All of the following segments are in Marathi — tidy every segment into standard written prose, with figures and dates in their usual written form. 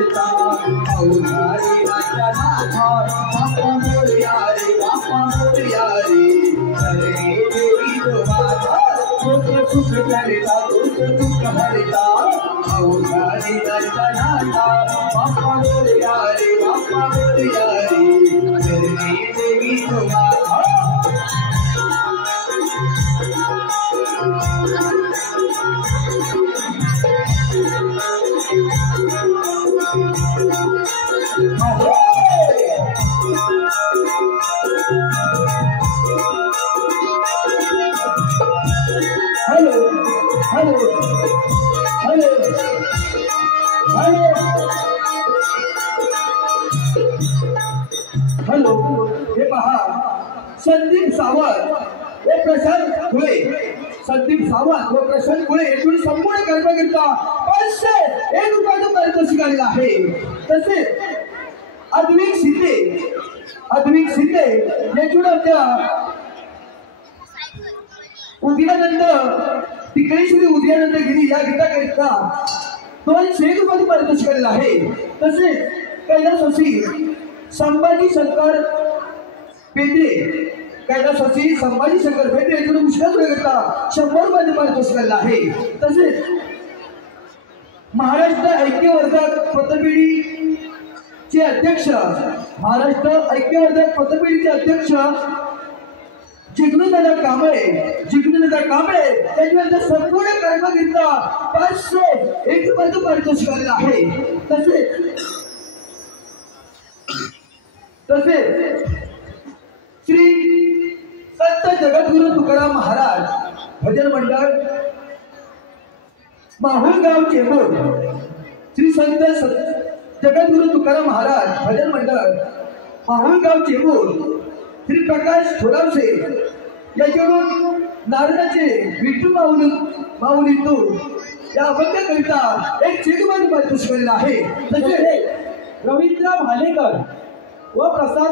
करता अवघारी राजा नाथा बाप्पा मोरया रे करणे देवी तुम्हाला दुःख सुख करता दुःख दुःख हरता अवघारी राजा नाथा बाप्पा मोरया रे करणे देवी तुम्हाला hello hello hello hello hello हे पहा संदीप सावंत व प्रशांत खुळे एकूण संपूर्ण कर्मकर्ता 501 रुपयाचं पारितोषिक आलेलं आहे। तसेच अद्विक शिंदे एकूण त्या उदयानंद तिकडे श्री उदयानंद गिरी या गीताकरिता 201 रुपयाचं पारितोषिक आलेलं आहे। तसेच कैलासवासी संभाजी शंकर पेद्रे एकूण मुश्किलकरिता 100 रुपयाचं पारितोषिक आलेलं आहे। तसेच महाराष्ट्र ऐक्यवर्धक पतपेढीचे अध्यक्ष जिग्नूदादा कांबळे त्यांच्या संपूर्ण कर्मकरिता 501 रुपयाचं पारितोषिक आलेलं आहे। तसेच श्री संत जगद्गुरु तुकाराम महाराज भजन मंडळ माहुलगाव चेंबूर श्री संत जगद्गुरु तुकाराम महाराज भजन मंडळ माहुलगाव चेंबूर श्री प्रकाश थोरावसे याच्यावरून नारदाचे विठू माऊलीतून या अभंगाकरिता एक चेकबाजी पारितोषिक आलेलं आहे। तसेच रवींद्र भालेकर व प्रसाद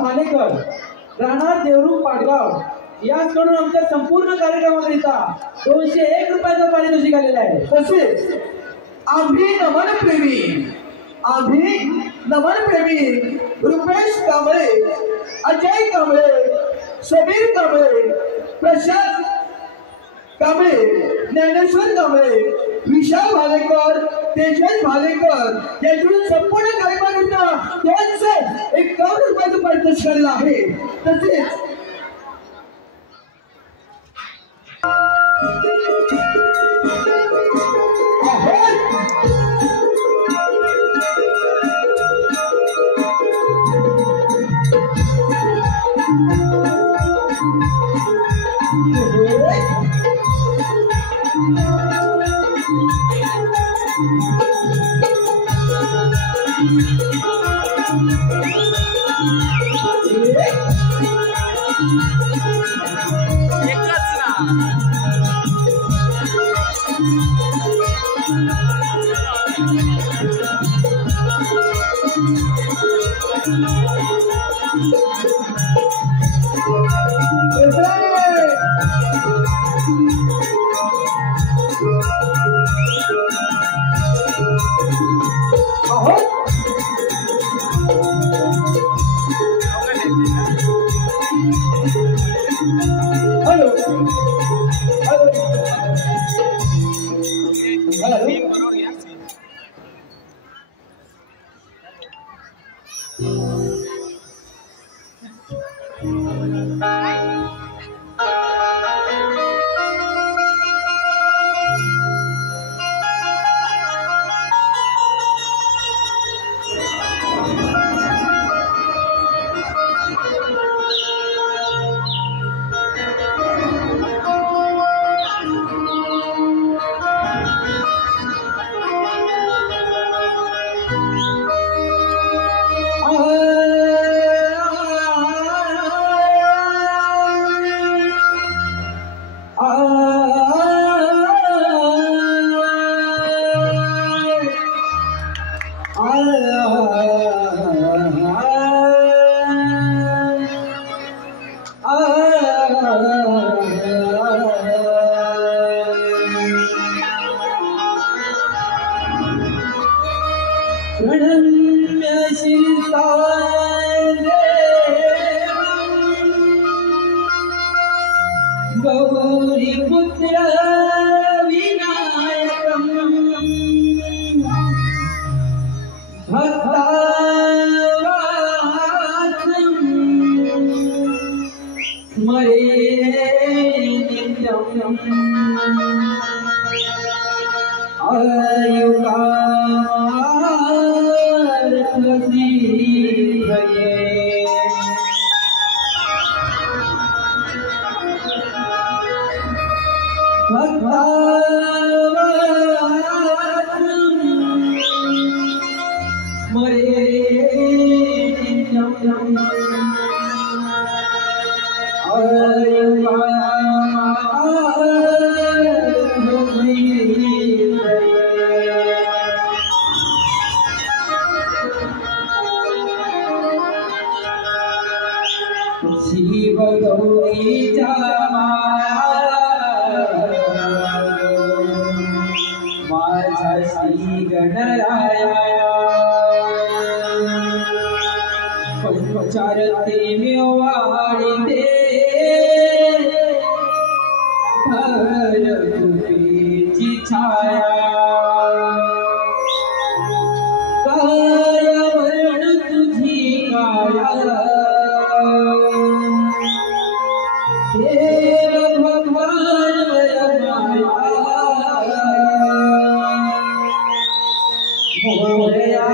भालेकर राहणार देवरूख पाटगाव याकडून आमच्या संपूर्ण कार्यक्रमाकरिता 201 रुपयाचं पारितोषिक आलेलं आहे। तसेच आम्ही नमन प्रेमी रुपेश कांबळे, अजय कांबळे, समीर कांबळे, प्रशांत कांबळे, ज्ञानेश्वर कांबळे, विशाल भालेकर, तेजस भालेकर यांच्याकडून संपूर्ण कार्यक्रमाकरिता 251 रुपयाचं पारितोषिक आलेलं आहे। तसेच प्रणम्य शिरसादेवं गौरीपुत्र विनायकं भक्तावासं स्मरे नित्यम् आयुकार्थसिद्धये भक्तावासं स्मरे नित्यम् शिव गौरीच्या माझा श्री गणराया पंचारती मेवाडीते भरभूतीची छाया काय वर्ण तुझी काया देव भगवान मोरया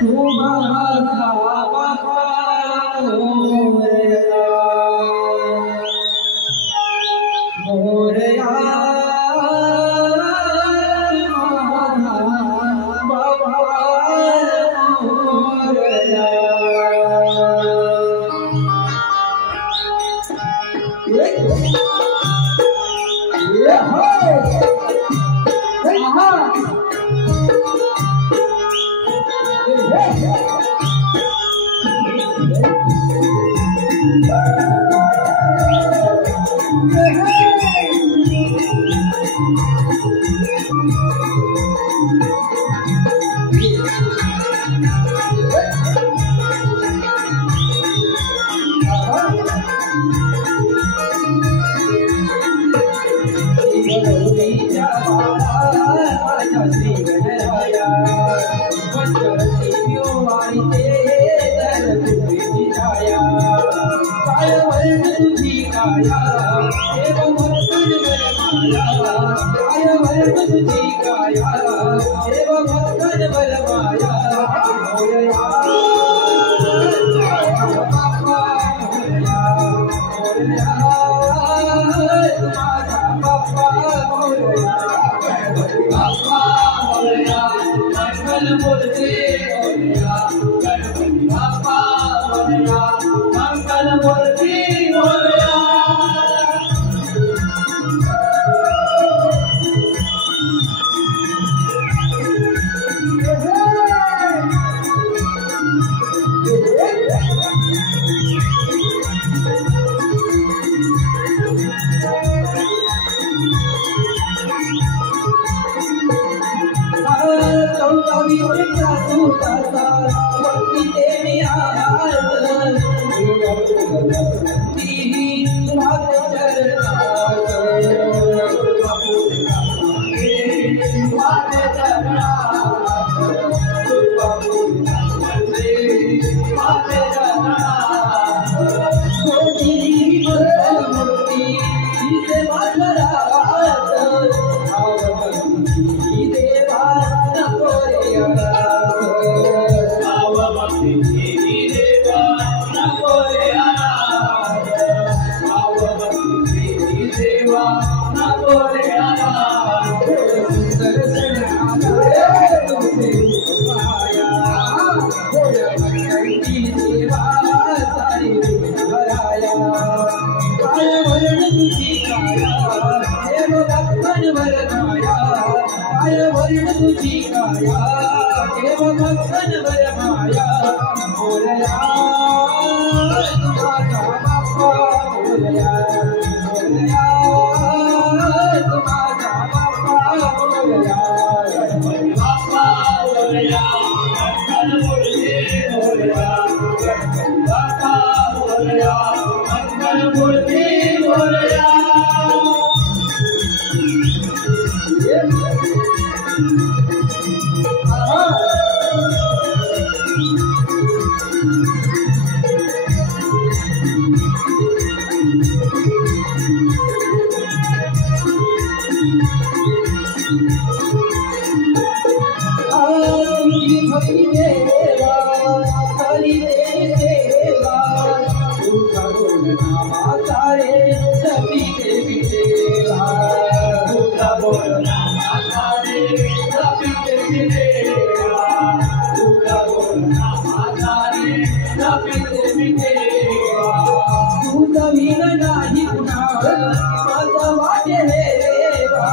तू माझा बापा मोरया मोरया बाबा मोरया माझा बाप्पा मोरया गणपती बाप्पा मोरया मंगलमूर्ती मोरया गणपती बाप्पा मोरया मंगलमूर्ती मोरया हरि देवा हरि देवा तुझा बोल नामा सारे सभी देवी देवा तुझा बोल नामा सारे सभी देवी देवा तुझा बोल नामा सारे सभी देवी देवा तुझा विन नाही कुणा माझा वाटे हे देवा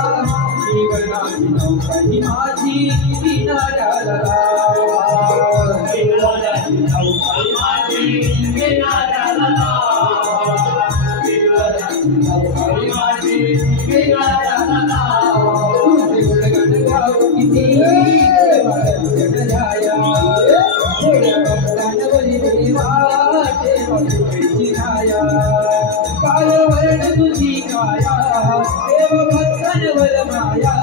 जीवनाची नौकरी माझी किनाऱ्याला काय वर्ण तुझी काया देव भक्तांवर माया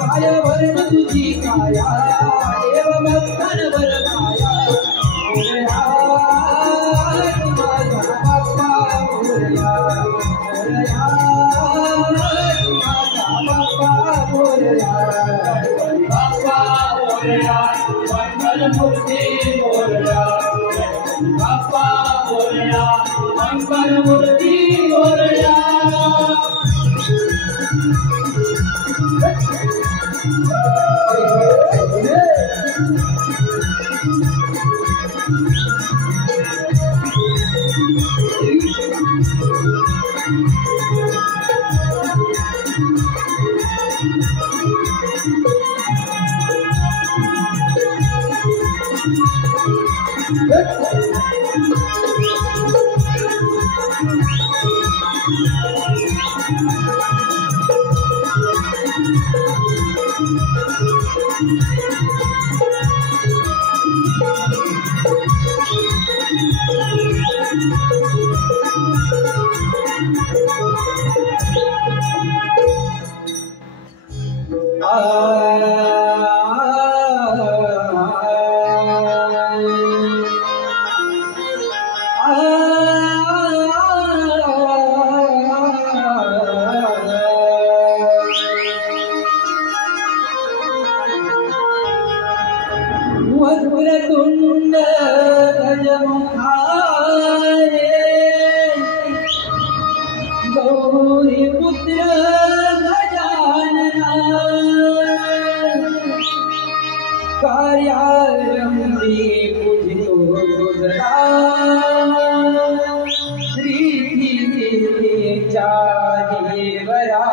काय वर्ण तुझी काया देव भक्तांवर माया मोरया माझा बाप्पा मोरया मोरया माझा बाप्पा मोरया गणपती बाप्पा मोरया मंगलमूर्ती मोरया गणपती बाप्पा मोरया मंगलमूर्ती मोरया वक्रतुंड गजमुखारे गौरी पुत्र गजानना कार्यारंभी पूजितो गुजरा श्री चादेवरा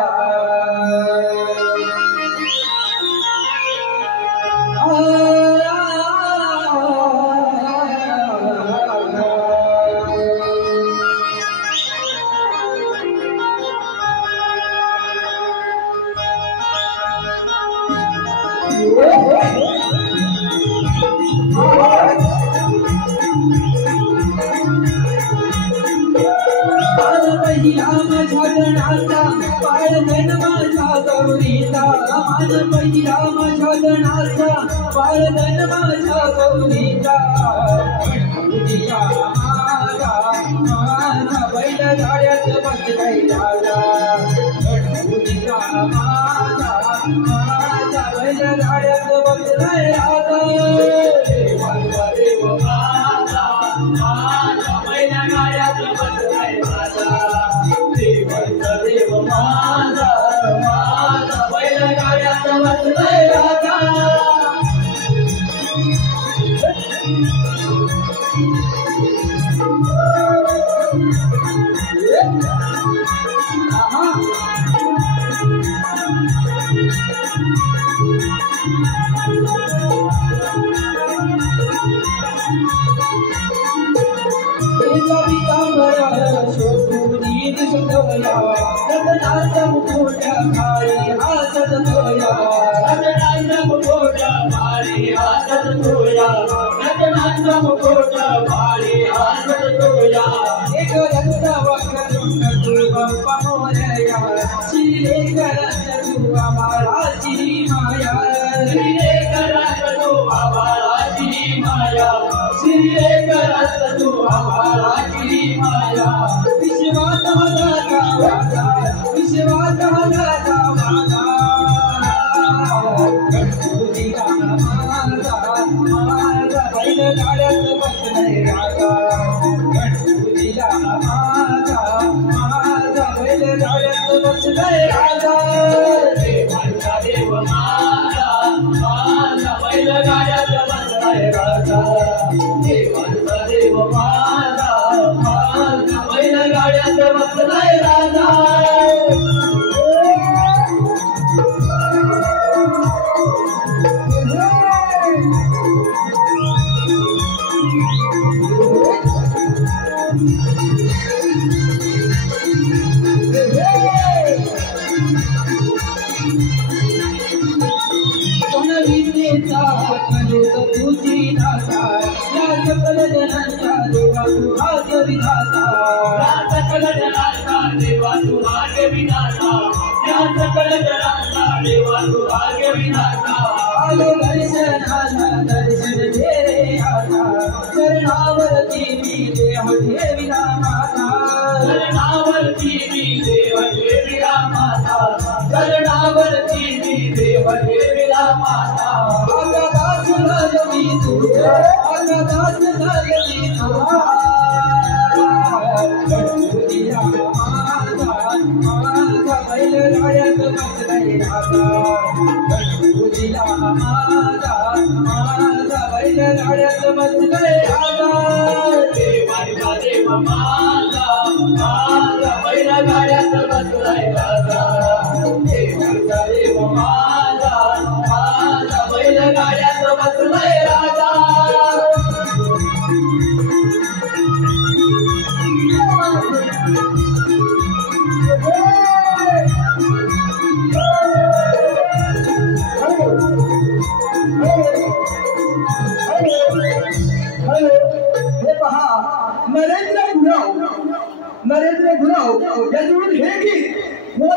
पहिला माझ्या गणाचा बाळगण माझा गौरीचा मान पहिला माझ्या गणाचा बाळगण माझा गौरीचा गणपतीचा माझा माझा बैल गाड्यात बसलाय राजा गणपतीचा माझा माझा बैल गाड्यात बसलाय राजा देव माझा माझा बैल गाड्यात बसलाय राजा देव माझा माझा बैल गाड्यात बसलाय राजा रत्नाचा मुकुट माळी हातात तोया रत्नाचा मुकुट माळी हातात तोया रत्नाचा मुकुट माळी हातात तोया एक रत्नावा करून तू बाप्पा मोरया शिले करत तू आम्हालाची माया शिले करत तू आम्हालाची माया शिले करत तू आम्हालाची माया विश्वात माझा वादा विश्वात माझा वादा गणपतीला माझा बैलगाड्यात बसलाय राजा गणपतीला माझा बैलगाड्यात बसलाय राजा देवाचा देव माझा बैलगाड्यात बसलाय राजा देवाचा देव माझा बैलगाड्यात बसलाय राजा तुझी नाता या सकल जनांचा देवा तू भाग्य विधाता या सकल जनांचा देवा तू भाग्य विधाता या सकल जनांचा देवा तू भाग्य विधाता आलो दर्शनाला दर्शन दे रे आता चरणावरती मी देह ठेविला माता चरणावरती मी देह ठेविला माता चरणावरती मी देह ठेविला माता आकाश झाली तुझ्या आकाश झाली तुझ्या गणपतीला माझा बैलगाड्यात बसलाय राजा गणपतीला माझा बैलगाड्यात बसलाय राजा देवाचा देव माझा बैलगाड्यात बसलाय राजा देवाचा देव माझा बैलगाड्यात बसलाय राजा हे पहा नरेंद्र गुराव याच्यावरून हे गीत हो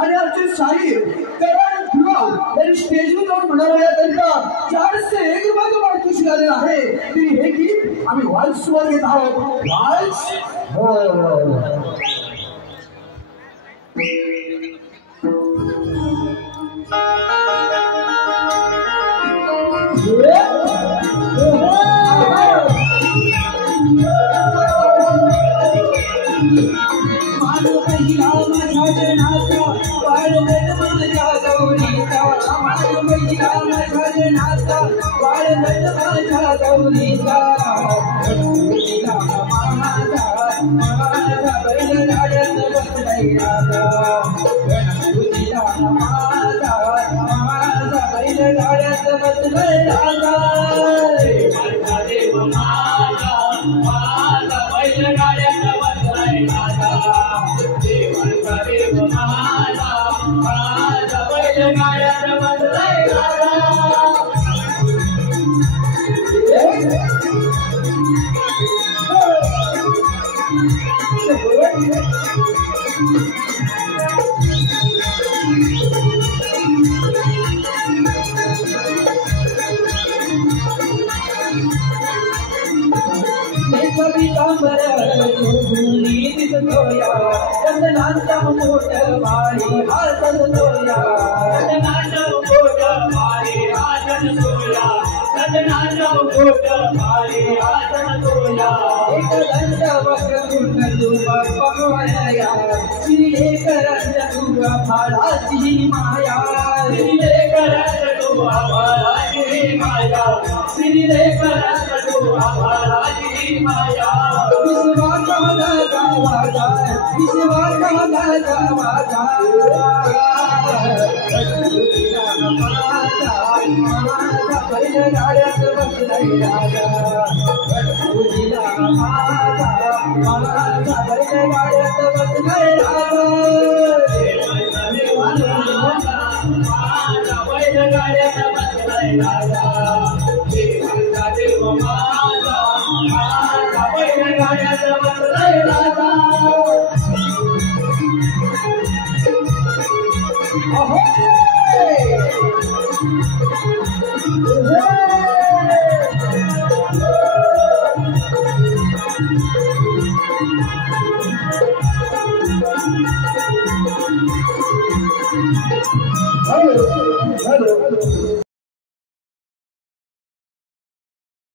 आणि आमचे शाहीर करण गुराव यांनी स्टेजवर जाऊन म्हणावयाकरिता 401 रुपयाचं पारितोषिक आलेलं आहे तरी हे गीत आम्ही व्हॉल्सवर घेत आहोत व्हॉल्स माझा बैलगाड्यात बसलाय राजा गणपुरीला माझा माझा बैलगाड्यात बसलाय राजा माझा बैलगाड्यात बसलाय राजा देव माझा माझा बैलगाड्यात बसलाय राजा Hello.